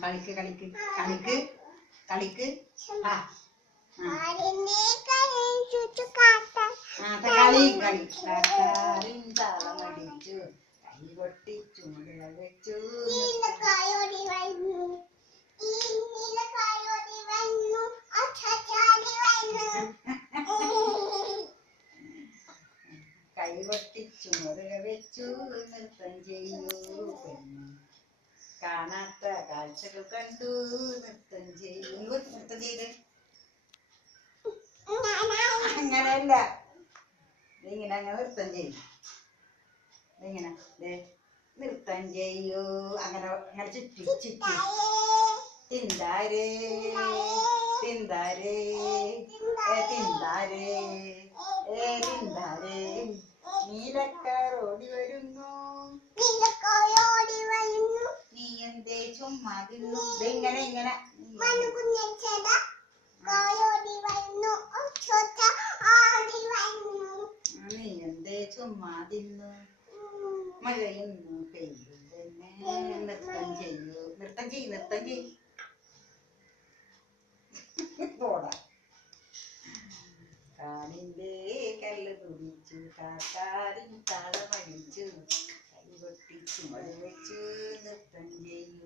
കളിക്ക് കളിക്ക് കളിക്ക് കളിക്ക്. ആ മുടില വെച്ചു. നൃത്തം ചെയ്യൂ. കാണാത്ത കാഴ്ചകൾ കണ്ടു നൃത്തം ചെയ്യൂ നൃത്തം ചെയ്ത്. അങ്ങനെയല്ല. ഇങ്ങനെ അങ്ങനെ നൃത്തം ചെയ്യും. ഇങ്ങനെ നൃത്തം ചെയ്യൂ. അങ്ങനെ അങ്ങനെ ചുറ്റി ചുറ്റി. തിന്താരേ തിന്താരേ തിന്താരേ. എന്തേ ചുമ്മാ ഇങ്ങനെ എന്തേ ചുമ്മാ തിന്നു. മഴയുന്നു പെയ്യുന്നെ നൃത്തം ചെയ്യൂ നൃത്തം ചെയ്യ് നൃത്തം ചെയ്യ്. പോടാ. കാലിന്റെ കല്ല് തുടിച്ചു കാക്കാരിൻ താളമടിച്ചു കൈ പൊട്ടിച്ചു മഴ വെച്ചു നൃത്തം ചെയ്യൂ.